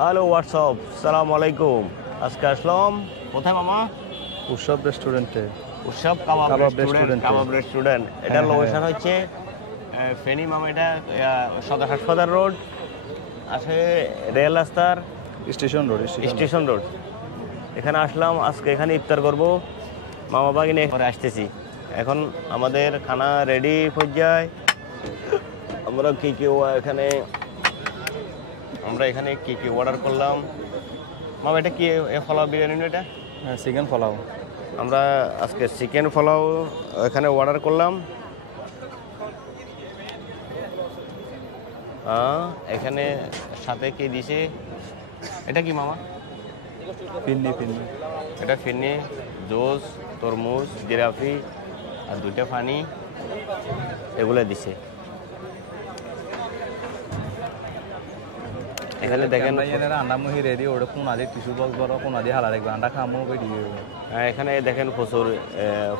Hello WhatsApp, সালাম আলাইকুম। আজকে আসলাম কোথায় মামা? উৎসব রেস্টুরেন্টে। উৎসব কাবাব রেস্টুরেন্ট। কাবাব রেস্টুরেন্ট, এটা হ্যাঁ, লোকেশন হ্যাঁ। হচ্ছে ফেনী মামা। এটা সদর হাসপাতাল রোড আছে, রেল রাস্তার স্টেশন রোড। Station road. এখানে আসলাম, আজকে এখানে ইফতার করব। মামা বাগিনে পরে আসতেছি। এখন আমাদের খানা রেডি পর্যায়ে। আমরা এখানে কি অর্ডার করলাম মামা? এটা কি পোলাও বিরিয়ানি না এটা? হ্যাঁ, চিকেন পোলাও। আমরা আজকে চিকেন পোলাও এখানে অর্ডার করলাম। এখানে সাথে কি দিছে? এটা কি মামা? ফিন্নি। এটা ফিরনি, জুস, তরমুজ, জিরাফি আর 2টা পানি, এগুলো দিছে। এখানে দেখেন আন্ডা মুহি রেডি ওটা কোন আদি টিস্যু বক্স বড় কোন আদি হালা রাখবে আন্ডা খামো বেডি। এখানে দেখেন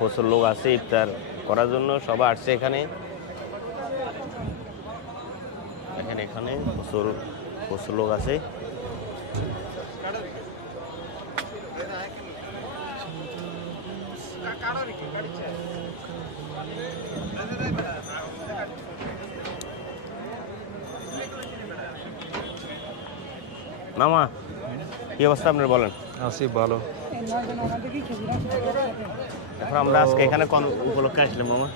প্রচুর লোক আছে ইফতার করার জন্য, সবাই আসছে এখানে। এখানে প্রচুর লোক আছে। মামা কি অবস্থা আপনার বলেন? আছি ভালো। এখন আমরা আজকে এখানে কোন উপলক্ষে আসলাম মামা?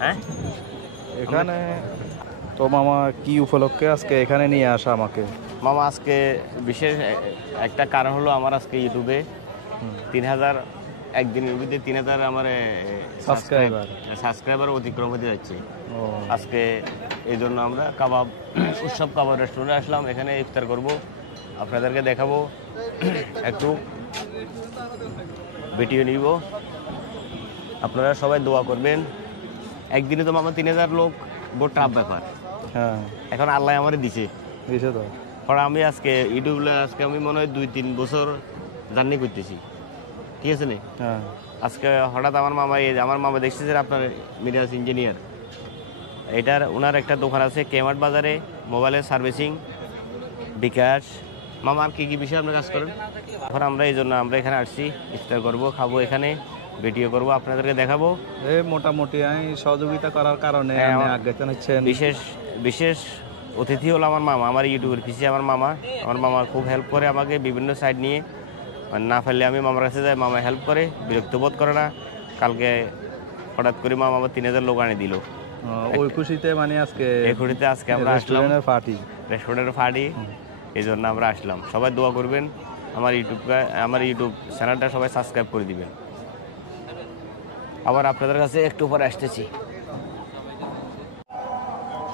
হ্যাঁ, এখানে তো মামা কি উপলক্ষে আজকে এখানে নিয়ে আসা আমাকে? মামা আজকে বিশেষ একটা কারণ হলো, আমার আজকে ইউটিউবে 3000 একদিনের মধ্যে 3000 আমার সাবস্ক্রাইবার অতিক্রম হতে যাচ্ছে আজকে। এই জন্য আমরা উৎসব কাবাব রেস্টুরেন্টে আসলাম। এখানে ইফতার করব, আপনাদেরকে দেখাবো, একটু ভিডিও নিব। আপনারা সবাই দোয়া করবেন। একদিনে তো মামা 3000 লোক, বড় টাফ ব্যাপার। হ্যাঁ, এখন আল্লাহ আমারে দিছে তো। পরে আমি আজকে ইউটিউবে আমি মনে হয় 2-3 বছর জার্নি করতেছি, ঠিক আছে না? হ্যাঁ, আজকে হঠাৎ আমার মামা দেখছে যে আপনার মিডিয়াস ইঞ্জিনিয়ার, ওনার একটা দোকান আছে কেমার্ট বাজারে, মোবাইলের সার্ভিসিং, বিকাশ। মামা আর কি বিষয়ে আপনি কাজ করেন? এখন আমরা এই জন্য আমরা এখানে আসছি, ইফতার করবো, খাবো, এখানে ভিডিও করবো, আপনাদেরকে দেখাবো। এই মোটামুটি আমি সহযোগিতা করার কারণে আগে জানাচ্ছেন। বিশেষ অতিথি হলো আমার মামা, আমার ইউটিউবের পিছিয়ে আমার মামা খুব হেল্প করে আমাকে বিভিন্ন সাইড নিয়ে। না ফেললে আমি মামার কাছে যাই, মামা হেল্প করে, বিরক্ত বোধ করে না। কালকে হঠাৎ করে মামা 3000 লোক আনে দিল। ওই খুশিতে মানে আজকে আমরা আসলাম রেস্টুরেন্টের পার্টি। এই জন্য আমরা আসলাম। সবাই দোয়া করবেন, আমার ইউটিউব চ্যানেলটা সবাই সাবস্ক্রাইব করে দিবেন। আবার আপনাদের কাছে একটু পরে আসতেছি।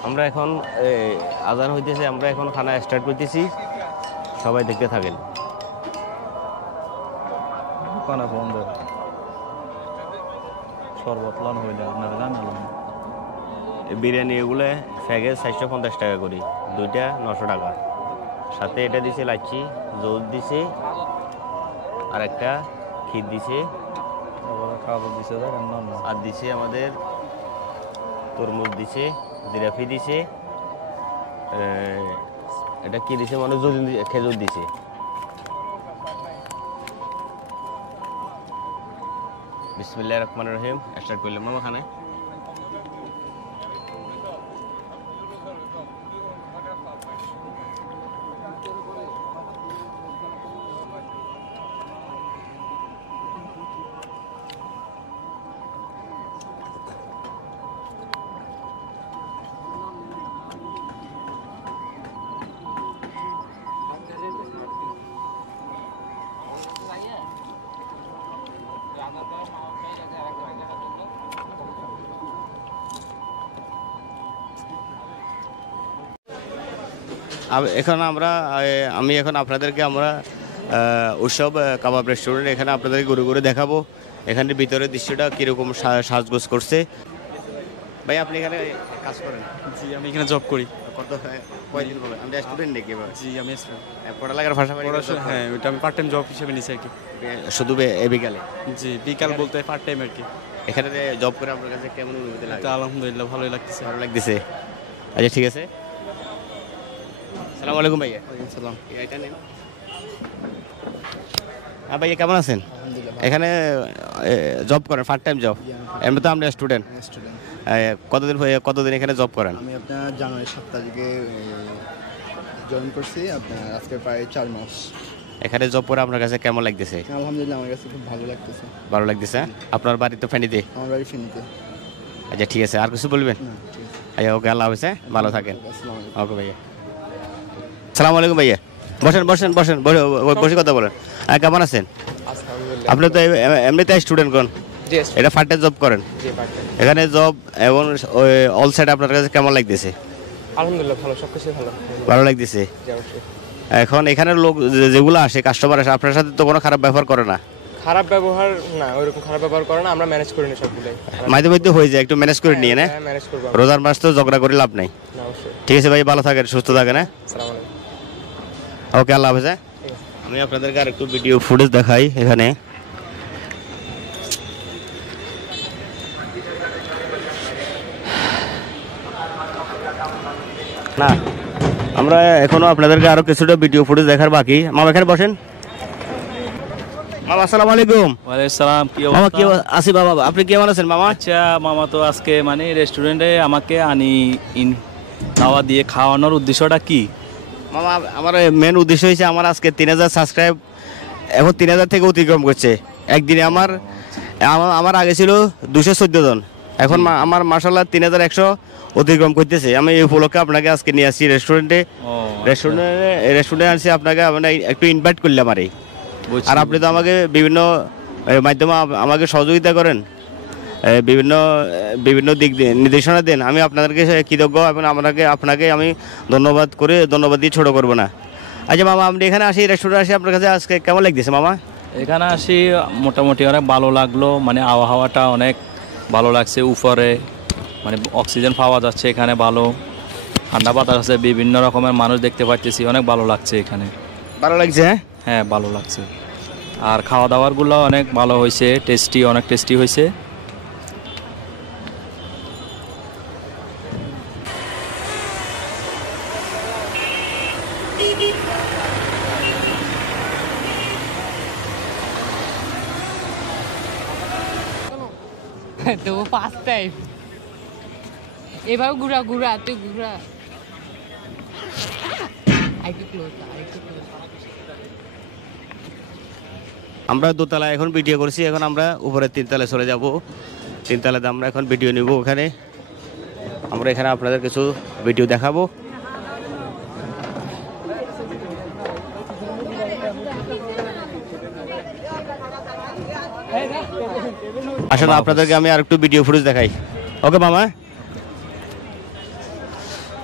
আমরা এখন আজান হইতেছে, আমরা এখন খানা স্টার্ট করতেছি, সবাই দেখতে থাকেন। বিরিয়ানি এগুলো প্যাকেজ 450 টাকা করি, 2টা 900 টাকা। সাথে এটা দিছে লাচ্ছি, জোস দিছে, আর একটা ক্ষীর দিছে, আর দিছে আমাদের তরমুজ দিছে, জিরাফি দিছে, এটা কি দিছে মানে খেজুর দিছে। বিসমিল্লাহির রহমানির রহিম, স্টার্ট করলাম মামা খানে। আমি এখন আপনাদেরকে উৎসব কাবাব রেস্টুরেন্ট এখানে আপনাদেরকে ঘুরে দেখাবো। এখানে ভিতরের দৃশ্যটা কীরকম সাজগোজ করছে। ভাই আপনি এখানে কাজ করেন? জি, আমি এখানে জব করি। কয়দিন হবে? আমি স্টুডেন্ট নাকি? জি, আমি স্টুডেন্ট। পড়ালেখার পাশাপাশি? হ্যাঁ, ওইটা আমি পার্ট টাইম জব হিসেবে নিয়েছি আর কি। শুধু বিকালে? জি, বিকাল বলতে পার্ট টাইম আর কি। এখানে জব করে আপনার কাছে কেমন অনুভূতি লাগে? আলহামদুলিল্লাহ ভালোই লাগতেছে। ভালো লাগতেছে। আচ্ছা ঠিক আছে, আসসালামু আলাইকুম ভাইয়া। সালাম। এটা নেন। হ্যাঁ ভাইয়া, কেমন আছেন? এখানে জব করেন, পার্ট টাইম জব? এমনি তো আমরা স্টুডেন্ট। স্টুডেন্ট। কতদিন এখানে জব করেন? আমি আপনার জানুয়ারি 7 তারিখে জয়েন করছি, আপনার আজকে প্রায় 4 মাস। এখানে জব করে আপনার কাছে কেমন লাগতেছে? আলহামদুলিল্লাহ আমার কাছে খুব ভালো লাগতেছে। ভালো লাগতেছে। আপনার বাড়ি তো ফেনীতে? আমার বাড়ি ফেনীতে। আচ্ছা ঠিক আছে, আর কিছু বলবেন? না, ঠিক আছে। আচ্ছা ওকে, আল্লাহ হাফেজ, ভালো থাকেন। আসসালামু আলাইকুম। ওকে ভাইয়া। সালাম আলাইকুম ভাইয়া। বসেন বসেন বসেন, বসে কথা বলেন। হ্যাঁ, কেমন আছেন? আপনি তো এমনিতে স্টুডেন্ট কোন? এটা পার্ট টাইম জব করেন? এখানে জব এবং অল সাইড আপনার কাছে কেমন লাগতেছে? আলহামদুলিল্লাহ ভালো, সবকিছু ভালো। ভালো লাগতেছে। এখন এখানে লোক যেগুলো আসে, কাস্টমার আসে, আপনার সাথে তো কোনো খারাপ ব্যবহার করে না? খারাপ ব্যবহার না, ওইরকম খারাপ ব্যবহার করে না, আমরা ম্যানেজ করে নিই সবগুলোই। মাঝে মধ্যে হয়ে যায়, একটু ম্যানেজ করে নিয়ে না? হ্যাঁ, ম্যানেজ করব। রোজার মাস তো ঝগড়া করে লাভ নাই। না, অবশ্যই। ঠিক আছে ভাই, ভালো থাকেন, সুস্থ থাকেন। হ্যাঁ, আসসালামু আলাইকুম। ওকে, আল্লাহ হাফেজ। আমি আপনাদেরকে আর একটু ভিডিও ফুটেজ দেখাই। এখানে না, আমরা এখনো আপনাদেরকে আরো কিছুটা ভিডিও ফুটেজ দেখার বাকি। মামা এখানে বসেন। মামা আসসালামু আলাইকুম। ওয়ালাইকুম সালাম। কি মামা অবস্থা? কি আছি বাবা, আপনি কেমন আছেন মামা? আচ্ছা মামা, তো আজকে মানে রেস্টুরেন্টে আমাকে দাওয়া দিয়ে খাওয়ানোর উদ্দেশ্যটা কি? মামা আমার মেন উদ্দেশ্য হয়েছে, আমার আজকে 3000 সাবস্ক্রাইব, এখন 3000 থেকে অতিক্রম করছে একদিনে। আমার আগে ছিল 214 জন, এখন আমার মাশাআল্লাহ 3100 অতিক্রম করতেছে। আমি এই উপলক্ষে আপনাকে আজকে নিয়ে আসছি রেস্টুরেন্টে। রেস্টুরেন্টে আসছি আপনাকে একটু ইনভাইট করলাম। আর আপনি তো আমাকে বিভিন্ন মাধ্যমে আমাকে সহযোগিতা করেন, বিভিন্ন দিক দিয়ে নির্দেশনা দেন। আমি আপনাদেরকে কৃতজ্ঞ এবং আপনাকে আমি ধন্যবাদ দিয়ে ছোট করবো না। আচ্ছা মামা, আপনি এখানে আসি, রেস্টুরেন্টে আসি, আপনার কাছে আজকে কেমন লাগতেছে মামা? এখানে আসি মোটামুটি অনেক ভালো লাগলো, মানে আবহাওয়াটা অনেক ভালো লাগছে। উপরে মানে অক্সিজেন পাওয়া যাচ্ছে এখানে, ভালো ঠান্ডা বাতাস আছে, বিভিন্ন রকমের মানুষ দেখতে পাচ্ছি, অনেক ভালো লাগছে এখানে। ভালো লাগছে? হ্যাঁ, ভালো লাগছে। আর খাওয়া দাওয়ারগুলো অনেক ভালো হয়েছে, অনেক টেস্টি হয়েছে। তো ফার্স্ট টাইম এভাবে ঘুরা তুই ঘুরা আমরা দোতলায় এখন ভিডিও করছি, এখন আমরা উপরে 3 তলায় চলে যাব। 3 তলাতে আমরা এখন ভিডিও নিব। ওখানে আমরা এখানে আপনাদের কিছু ভিডিও দেখাবো। আসলে আপনাদেরকে আমি আর একটু ভিডিও ফুটেজ দেখাই। ওকে মামা,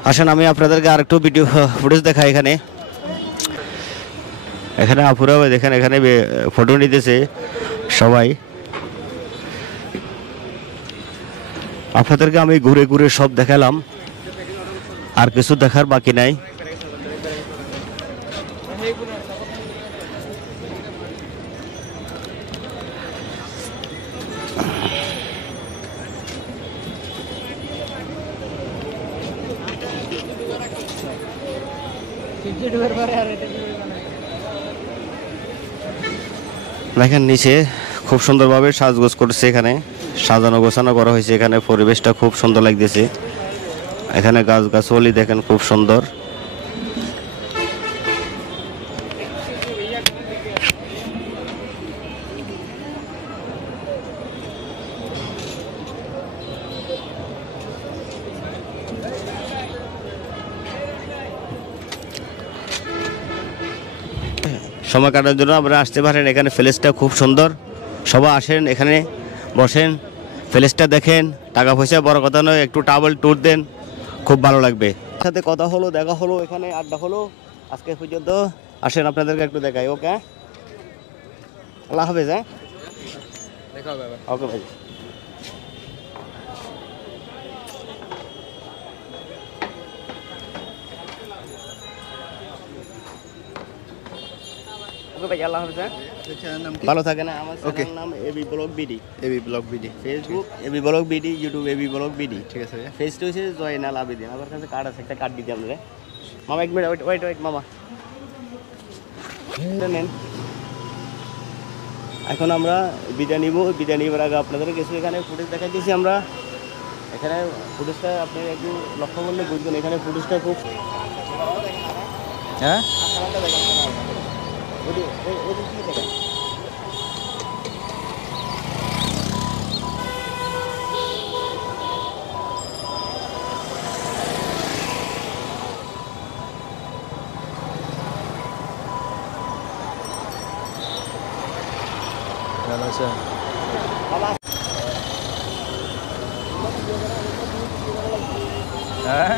আসেন আমি আপনাদেরকে আর একটু ভিডিও ফুটেজ দেখাই। এখানে আপুরা দেখেন, এখানে ফটো নিতেছে সবাই। আপনাদেরকে আমি ঘুরে ঘুরে সব দেখালাম, আর কিছু দেখার বাকি নাই। দেখেন নিচে খুব সুন্দরভাবে সাজগোজ করছে, এখানে সাজানো গোছানো করা হয়েছে। এখানে পরিবেশটা খুব সুন্দর লাগতেছে। এখানে গাছগাছালি দেখেন খুব সুন্দর। সময় কাটানোর জন্য আপনারা আসতে পারেন। এখানে প্লেসটা খুব সুন্দর, সবাই আসেন, এখানে বসেন, প্লেসটা দেখেন। টাকা পয়সা বড় কথা নয়, একটু ট্রাভেল ট্যুর দেন, খুব ভালো লাগবে। সাথে কথা হলো, দেখা হলো, এখানে আড্ডা হলো আজকে পর্যন্ত। আসেন আপনাদেরকে একটু দেখাই। ওকে, আল্লাহ হাফেজ। হ্যাঁ, দেখা হবে। ওকে ভাই। ওকে ভাই, আল্লাহ হাফেজ। ভালো থাকেন। আমার চ্যানেলের নাম AB blog BD. AB blog BD. Facebook AB blog BD, YouTube AB blog BD. ঠিক আছে। ফেসটা হচ্ছে জয়নাল আবেদিন। আমার কাছে কার্ড আছে, একটা কার্ড দিতে আপনারা। মামা এক মিনিট ওয়েট মামা নেন। এখন আমরা বিদায় নিব। বিদায় নিবার আগে আপনাদের কিছু এখানে ফুটেজ দেখাই দিয়েছি আমরা। এখানে ফুটেজটা আপনি একটু লক্ষ্য করলে বুঝবেন, এখানে ফুটেজটা খুব হ্যাঁ ভালো আছে। হ্যাঁ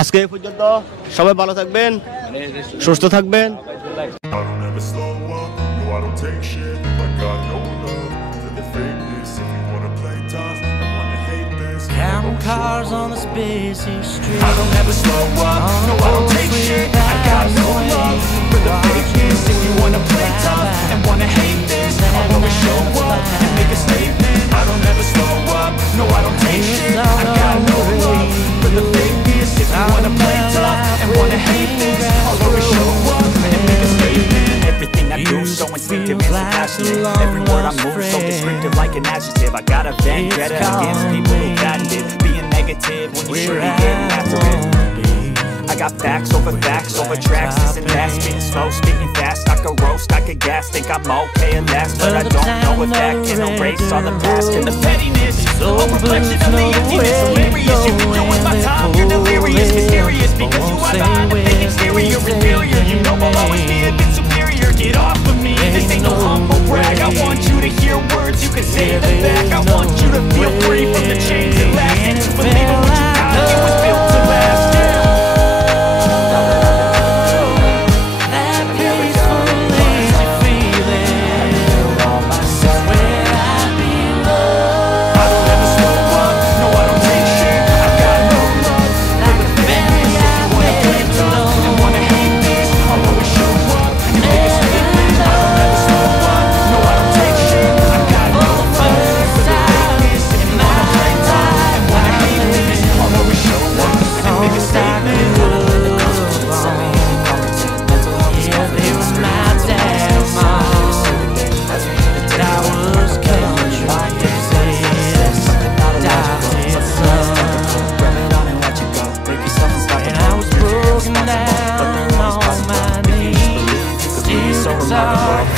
আজকে এই পর্যন্ত। সবাই ভালো থাকবেন, সুস্থ থাকবেন। I don't ever slow up, no I don't take shit. I got no love for the fakeness. If you wanna play tough and wanna hate this, Counting cars on the busy street. I don't ever slow up, no I don't take shit. I got no love for the fakeness. If you wanna play tough and wanna hate this, I'll always show up and make a statement. I don't ever slow up, no I don't take shit. I got no love for the fakeness. If you wanna play tough and wanna hate this, I'll always show up and make a statement. Everything I do so instinctive and so passionate. Every word I move so descriptive like an adjective. I got a vendetta against people who patented being negative when you should be getting after it. I got facts over tracks, this and that. Spitting slow, speaking fast, I could roast, I could gas. Think I'm okay at last, but I don't know if that can erase all the past. And the pettiness, a reflection of the emptiness. Hilarious, you can do with my time, you're delirious. Mysterious, because you are behind the fake exterior. Inferior, you know I'll always be a bit superior. Get off of me, this ain't no humble brag. I want you to hear words, you can say them back. I want you to feel free from the chains that last. And to believe in what you got, it was built to last. Down on my knees, still talk.